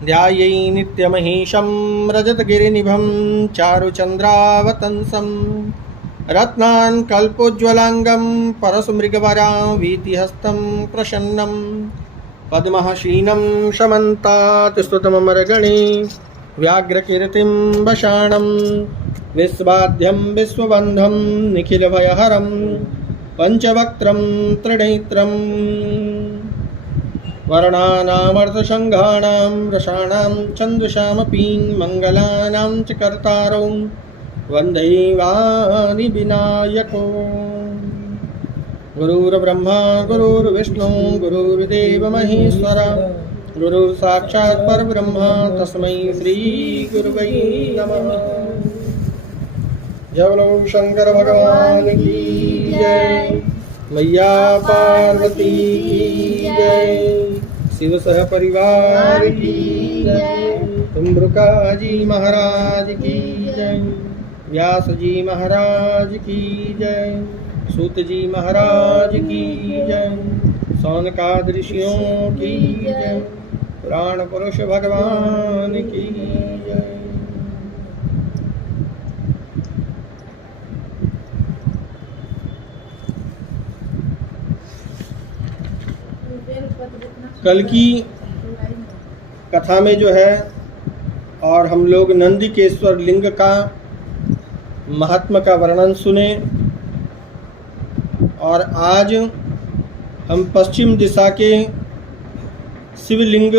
ध्यायै नित्यमहीशं रजतगिरिनिभं चारुचन्द्रावतंसं रत्नान् कल्पोज्ज्वलाङ्गं परशुमृगवरावीतिहस्तं प्रसन्नं पद्मःशीनं शमन्तात् स्तुतममरगणे व्याघ्रकीर्तिं वषाणं विश्वाद्यं विश्वबन्धं निखिलभयहरं पञ्चवक्त्रं त्रिनेत्रम् वर्णानामर्थसङ्घानां रसाणां छन्दसामपि मङ्गलानां च कर्तारौ वन्दे वाणि विनायको। गुरुर्ब्रह्मा गुरुर्विष्णु गुरुर्देव महेश्वर गुरुर्साक्षात् परब्रह्म तस्मै श्रीगुरुवे नमः। जय बोलो शंकर भगवान की जय, मैया पार्वती की जय, शिव सह परिवार की जय, तुम्बुका जी महाराज की जय, व्यास जी महाराज की जय, सूत जी महाराज की जय, सौनकाद ऋषियों की जय, पुराण पुरुष भगवान की जय। कल की कथा में जो है और हम लोग नंदिकेश्वर लिंग का महात्मा का वर्णन सुने, और आज हम पश्चिम दिशा के शिवलिंग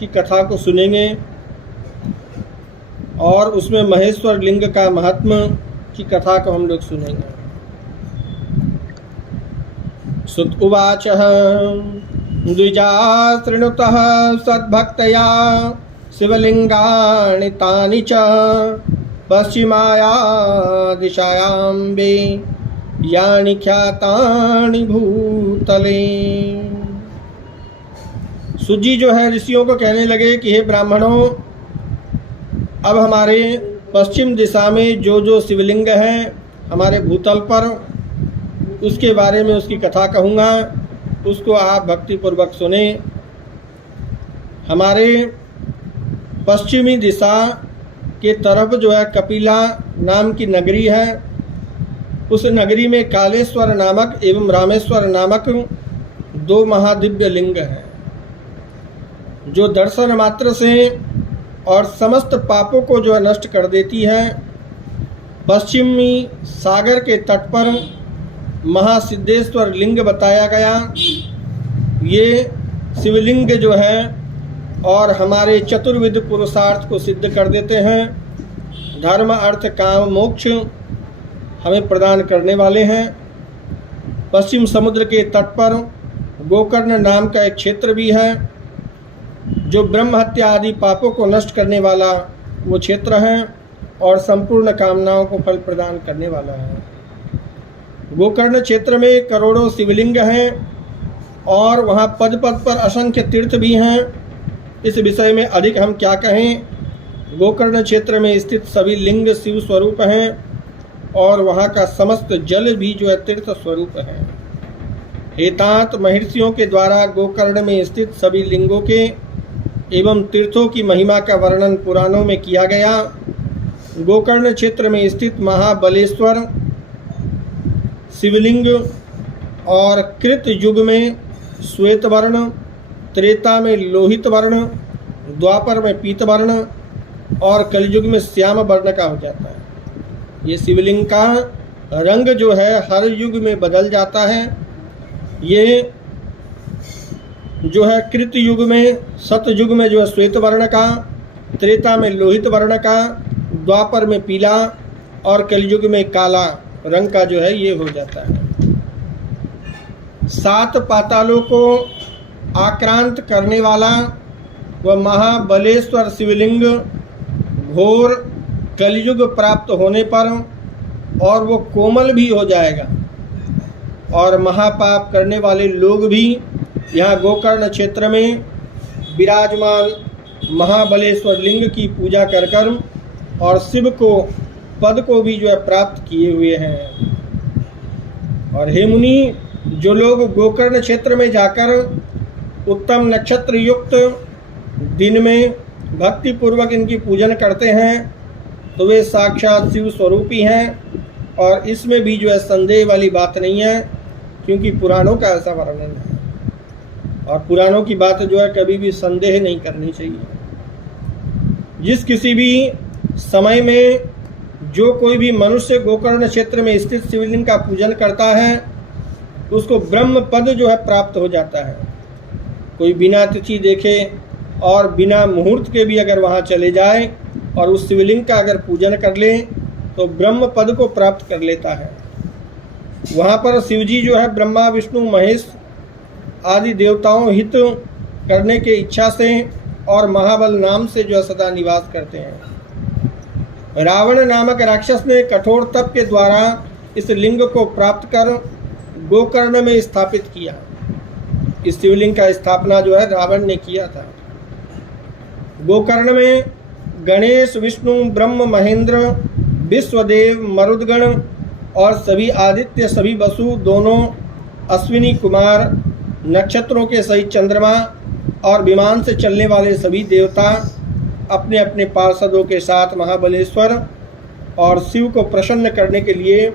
की कथा को सुनेंगे और उसमें महेश्वर लिंग का महात्मा की कथा को हम लोग सुनेंगे। सुत उवाच द्विजा शृणुतः सद्भक्तया शिवलिंगानि तानि च पश्चिमाया दिशायां वे यानि ख्यातानि भूतले। सुजी जो है ऋषियों को कहने लगे कि हे ब्राह्मणों, अब हमारे पश्चिम दिशा में जो जो शिवलिंग हैं हमारे भूतल पर, उसके बारे में उसकी कथा कहूँगा, उसको आप भक्ति पूर्वक सुने। हमारे पश्चिमी दिशा के तरफ जो है कपिला नाम की नगरी है। उस नगरी में कालेश्वर नामक एवं रामेश्वर नामक दो महादिव्य लिंग हैं, जो दर्शन मात्र से और समस्त पापों को जो है नष्ट कर देती है। पश्चिमी सागर के तट पर महासिद्धेश्वर लिंग बताया गया। ये शिवलिंग जो है और हमारे चतुर्विध पुरुषार्थ को सिद्ध कर देते हैं। धर्म अर्थ काम मोक्ष हमें प्रदान करने वाले हैं। पश्चिम समुद्र के तट पर गोकर्ण नाम का एक क्षेत्र भी है, जो ब्रह्म हत्या आदि पापों को नष्ट करने वाला वो क्षेत्र है और संपूर्ण कामनाओं को फल प्रदान करने वाला है। गोकर्ण क्षेत्र में करोड़ों शिवलिंग हैं और वहाँ पद पद पर असंख्य तीर्थ भी हैं। इस विषय में अधिक हम क्या कहें। गोकर्ण क्षेत्र में स्थित सभी लिंग शिव स्वरूप हैं और वहाँ का समस्त जल भी जो है तीर्थ स्वरूप है। हेतात महर्षियों के द्वारा गोकर्ण में स्थित सभी लिंगों के एवं तीर्थों की महिमा का वर्णन पुराणों में किया गया। गोकर्ण क्षेत्र में स्थित महाबलेश्वर शिवलिंग और कृत युग में श्वेत वर्ण, त्रेता में लोहित वर्ण, द्वापर में पीत वर्ण और कलयुग में श्याम वर्ण का हो जाता है। ये शिवलिंग का रंग जो है हर युग में बदल जाता है। ये जो है कृत युग में, सतयुग में जो है श्वेत वर्ण का, त्रेता में लोहित वर्ण का, द्वापर में पीला और कलयुग में काला रंग का जो है ये हो जाता है। 7 पातालों को आक्रांत करने वाला वह महाबलेश्वर शिवलिंग घोर कलयुग प्राप्त होने पर और वो कोमल भी हो जाएगा और महापाप करने वाले लोग भी यहाँ गोकर्ण क्षेत्र में विराजमान महाबलेश्वर लिंग की पूजा कर कर और शिव को पद को भी जो है प्राप्त किए हुए हैं। और हे मुनि, जो लोग गोकर्ण क्षेत्र में जाकर उत्तम नक्षत्र युक्त दिन में भक्ति पूर्वक इनकी पूजन करते हैं तो वे साक्षात शिव स्वरूपी हैं, और इसमें भी जो है संदेह वाली बात नहीं है, क्योंकि पुराणों का ऐसा वर्णन है। और पुराणों की बात जो है कभी भी संदेह नहीं करनी चाहिए। जिस किसी भी समय में जो कोई भी मनुष्य गोकर्ण क्षेत्र में स्थित शिवलिंग का पूजन करता है उसको ब्रह्म पद जो है प्राप्त हो जाता है। कोई बिना तिथि देखे और बिना मुहूर्त के भी अगर वहाँ चले जाए और उस शिवलिंग का अगर पूजन कर ले तो ब्रह्म पद को प्राप्त कर लेता है। वहाँ पर शिवजी जो है ब्रह्मा विष्णु महेश आदि देवताओं हित करने के इच्छा से और महाबल नाम से जो है सदा निवास करते हैं। रावण नामक राक्षस ने कठोर तप के द्वारा इस लिंग को प्राप्त कर गोकर्ण में स्थापित किया। इस शिवलिंग का स्थापना जो है रावण ने किया था। गोकर्ण में गणेश विष्णु ब्रह्म महेंद्र विश्वदेव मरुदगण और सभी आदित्य सभी वसु दोनों अश्विनी कुमार नक्षत्रों के सहित चंद्रमा और विमान से चलने वाले सभी देवता अपने अपने पार्षदों के साथ महाबलेश्वर और शिव को प्रसन्न करने के लिए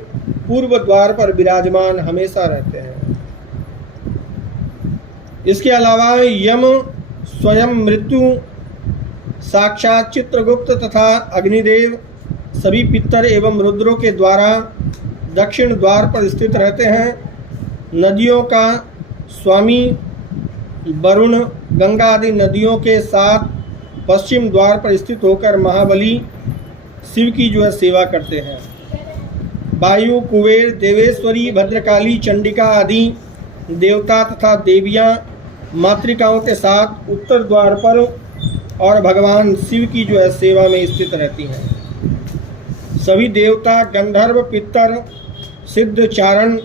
पूर्व द्वार पर विराजमान हमेशा रहते हैं। इसके अलावा यम स्वयं मृत्यु साक्षात चित्रगुप्त तथा अग्निदेव सभी पितर एवं रुद्रों के द्वारा दक्षिण द्वार पर स्थित रहते हैं। नदियों का स्वामी वरुण गंगा आदि नदियों के साथ पश्चिम द्वार पर स्थित होकर महाबली शिव की जो है सेवा करते हैं। वायु कुबेर देवेश्वरी भद्रकाली चंडिका आदि देवता तथा देवियां मातृकाओं के साथ उत्तर द्वार पर और भगवान शिव की जो है सेवा में स्थित रहती हैं। सभी देवता गंधर्व पितर सिद्ध चारण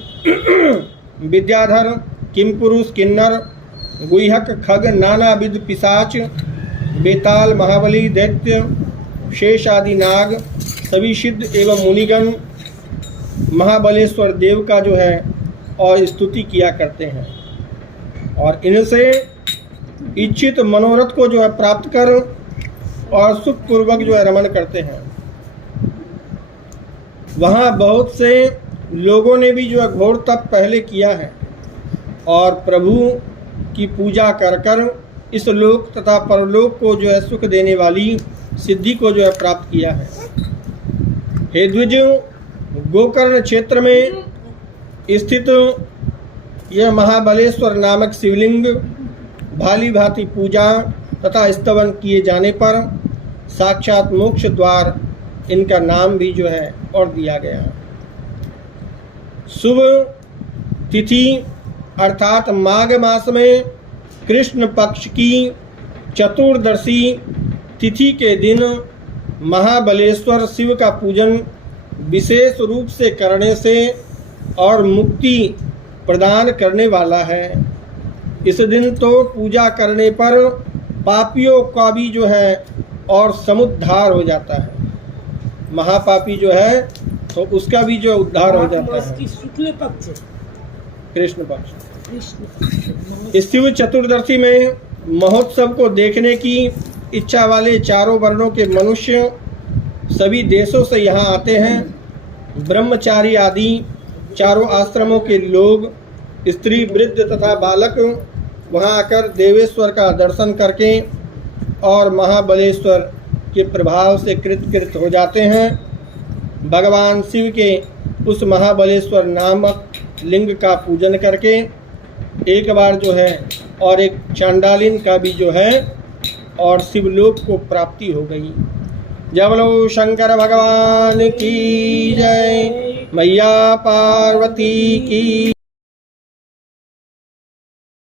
विद्याधर किमपुरुष किन्नर गुहक खग नानाविध पिशाच बेताल महाबली दैत्य शेष आदि नाग सभी सिद्ध एवं मुनिगण महाबलेश्वर देव का जो है और स्तुति किया करते हैं और इनसे इच्छित मनोरथ को जो है प्राप्त कर और सुखपूर्वक जो है रमण करते हैं। वहाँ बहुत से लोगों ने भी जो है घोर तप पहले किया है और प्रभु की पूजा कर कर इस लोक तथा परलोक को जो है सुख देने वाली सिद्धि को जो है प्राप्त किया है। हे द्विज, गोकर्ण क्षेत्र में स्थित यह महाबलेश्वर नामक शिवलिंग भाली भांति पूजा तथा स्तवन किए जाने पर साक्षात मोक्ष द्वार इनका नाम भी जो है और दिया गया है। शुभ तिथि अर्थात माघ मास में कृष्ण पक्ष की चतुर्दशी तिथि के दिन महाबलेश्वर शिव का पूजन विशेष रूप से करने से और मुक्ति प्रदान करने वाला है। इस दिन तो पूजा करने पर पापियों का भी जो है और समुद्धार हो जाता है। महापापी जो है तो उसका भी जो उद्धार हो जाता है। शुक्ल पक्ष कृष्ण पक्ष। इस शिव चतुर्दशी में महोत्सव को देखने की इच्छा वाले चारों वर्णों के मनुष्य सभी देशों से यहाँ आते हैं। ब्रह्मचारी आदि चारों आश्रमों के लोग स्त्री वृद्ध तथा बालक वहाँ आकर देवेश्वर का दर्शन करके और महाबलेश्वर के प्रभाव से कृत हो जाते हैं। भगवान शिव के उस महाबलेश्वर नामक लिंग का पूजन करके एक बार जो है और एक चांडालिन का भी जो है और शिवलोक को प्राप्ति हो गई। जय बोलो शंकर भगवान की जय, मैया पार्वती की।